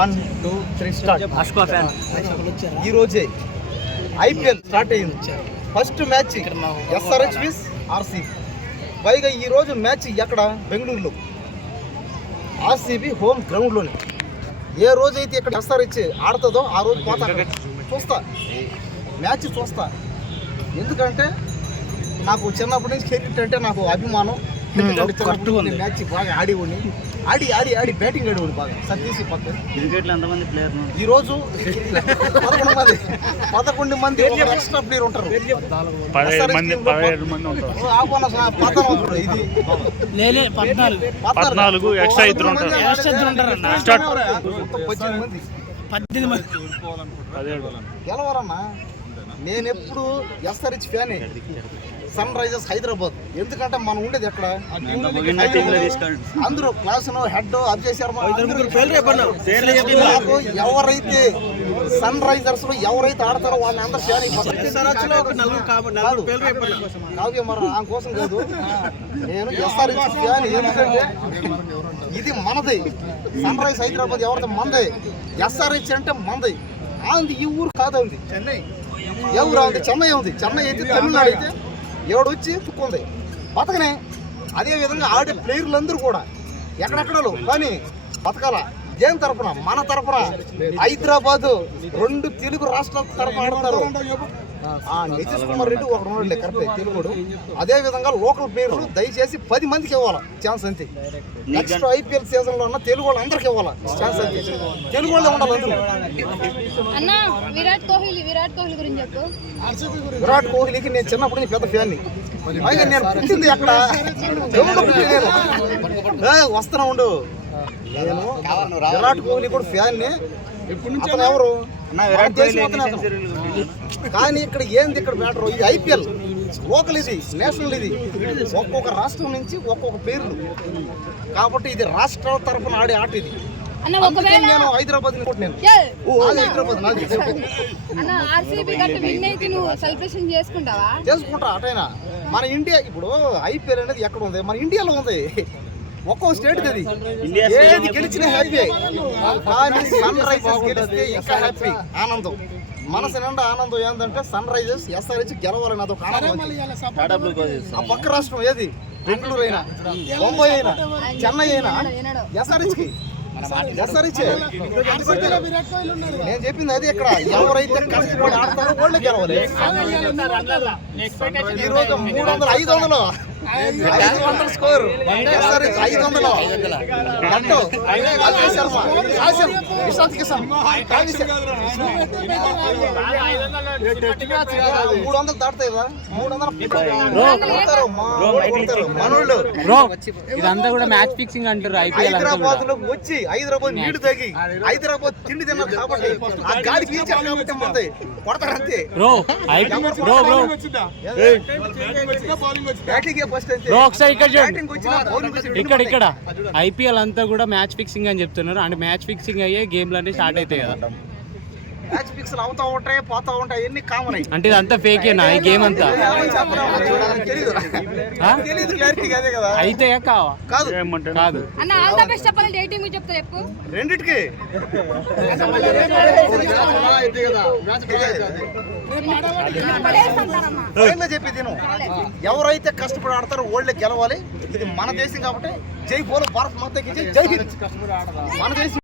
1, 2, 3 start. అష్కా fan ఈ రోజే IPL start అయింది. First match SRH vs RCB. పైగా ఈ రోజు మ్యాచ్ ఎక్కడ? బెంగళూరులో. RCB home గ్రౌండ్లోనే. ఏ రోజైతే ఇక్కడ ఎస్ఆర్హెచ్ ఆడుతుందో ఆ రోజు పోతా చూస్తా, మ్యాచ్ చూస్తా. ఎందుకంటే నాకు చిన్నప్పటి నుంచి క్రికెట్ అంటే నాకు అభిమానం. మ్యాచ్ బాగా ఆడి బ్యాటింగ్ ఆడేవాడు బాగా సతీసి పక్కన. క్రికెట్లో ఎంతమంది ప్లేయర్ ఈరోజు 11 మంది ఎక్స్ట్రా ప్లేయర్ ఉంటారు. గెలవరన్నా. నేనెప్పుడు ఎస్ఆర్హెచ్ ఫ్యానే, సన్ రైజర్స్ హైదరాబాద్. ఎందుకంటే మనం ఉండేది ఎక్కడ? అందరూ క్లాస్ హెడ్ అభిజయ్ శర్మ. ఎవరైతే సన్ రైజర్స్ లో ఎవరైతే ఆడతారో వాళ్ళని అందరూ ఫ్యాన్ అయిపోతారు. కావ్య మరి ఆ కోసం కాదు, నేను ఎస్ఆర్హెచ్ ఫ్యాన్. ఎందుకంటే ఇది మనది. సన్ రైజ్ హైదరాబాద్ ఎవరైతే మనదే, ఎస్ఆర్హెచ్ అంటే మనది. అది ఈ ఊరు కాదండి, చెన్నై. ఎవరు ఉంది? చెన్నై ఉంది. చెన్నై అయితే తమిళనాడు అయితే వచ్చి తుక్కుంది బతకనే. అదేవిధంగా ఆడే ప్లేయర్లందరూ కూడా ఎక్కడెక్కడలో కానీ బతకాల. ఏం తరపున? మన తరపున హైదరాబాదు 2 తెలుగు రాష్ట్రాల తరపున ఆడతారు. నితీష్ కుమార్ రెడ్డి ఒకడు ఉండే కరెక్ట్ తెలుగుడు. అదే విధంగా లోకల్ ప్లేయర్లు దయచేసి 10 మందికి ఇవ్వాలి ఛాన్స్ అంతే. నెక్స్ట్ ఐపీఎల్ సీజన్ లో ఉన్న తెలుగు వాళ్ళు అందరికి ఇవ్వాలి ఛాన్స్ అంతే. తెలుగు వాళ్ళే ఉండాలి అందరూ. విరాట్ కోహ్లీకి నేను చిన్నప్పటి నుంచి పెద్ద ఫ్యాన్ని. పైగా నేను పుట్టింది ఎక్కడ? వస్తున్నా ఉండు. నేను విరాట్ కోహ్లీ కూడా ఫ్యాన్ని. అతను ఎవరు? కానీ ఇక్కడ ఏంది? ఇక్కడ మ్యాటర్ ఇది ఐపీఎల్ లోకల్, ఇది నేషనల్. ఇది ఒక్కొక్క రాష్ట్రం నుంచి ఒక్కొక్క పేర్లు కాబట్టి ఇది రాష్ట్రాల తరఫున ఆడే ఆట. ఇది నేను హైదరాబాద్ చేసుకుంటా అటైనా. మన ఇండియా ఇప్పుడు ఐపీఎల్ అనేది ఎక్కడ ఉంది? మన ఇండియాలో ఉంది. ఒక్కో స్టేట్ అది ఏది గెలిచినా హ్యాపీ. కానీ సన్ రైజర్స్ గెలిస్తే ఇంకా హ్యాపీ, ఆనందం. మనసు నిండా ఆనందం. ఏంటంటే సన్ రైజర్స్ ఎస్ఆర్హెచ్ గెలవాలని అదొక ఆనందం. ఆ పక్క రాష్ట్రం ఏది? బెంగళూరు అయినా, బొంబాయి అయినా, చెన్నై అయినా ఎస్ఆర్హెచ్ కి నేను చెప్పింది అది. ఇక్కడ ఎవరైతే కష్టపడి ఆడతారో వాళ్ళే గెలవాలి. ఈ రోజు 300, 500 స్కోర్. 500 శర్మ, ఇషాంత్ కిషన్ 300 దాటుతాయి కదా. 300 మనోళ్ళు. ఇదంతా కూడా మ్యాచ్ ఫిక్సింగ్ అంటారు. హైదరాబాద్ లో వచ్చి హైదరాబాద్ నీళ్లు తాగి హైదరాబాద్ తిండి తిన్నారు కాబట్టి ఆ గాలి పీల్చారు కాబట్టి మంది కొడతారంతే. ఇక్కడ ఐపీఎల్ అంతా కూడా మ్యాచ్ ఫిక్సింగ్ అని చెప్తున్నారు. అంటే మ్యాచ్ ఫిక్సింగ్ అయ్యే గేమ్లు అన్ని స్టార్ట్ అవుతాయి కదా. మ్యాచ్ ఫిక్స్ అవుతా ఉంటాయి, పోతా ఉంటాయి, అన్ని కామన్. అంటే ఇదంతా ఫేకేనా ఈ గేమ్ అంతా? అయితే కాదు రెండిటికి చెప్పి తిను. ఎవరైతే కష్టపడి ఆడతారో వాళ్ళే గెలవాలి. ఇది మన దేశం కాబట్టి జై బోలో భారత్ మాతకి జై. మన దేశం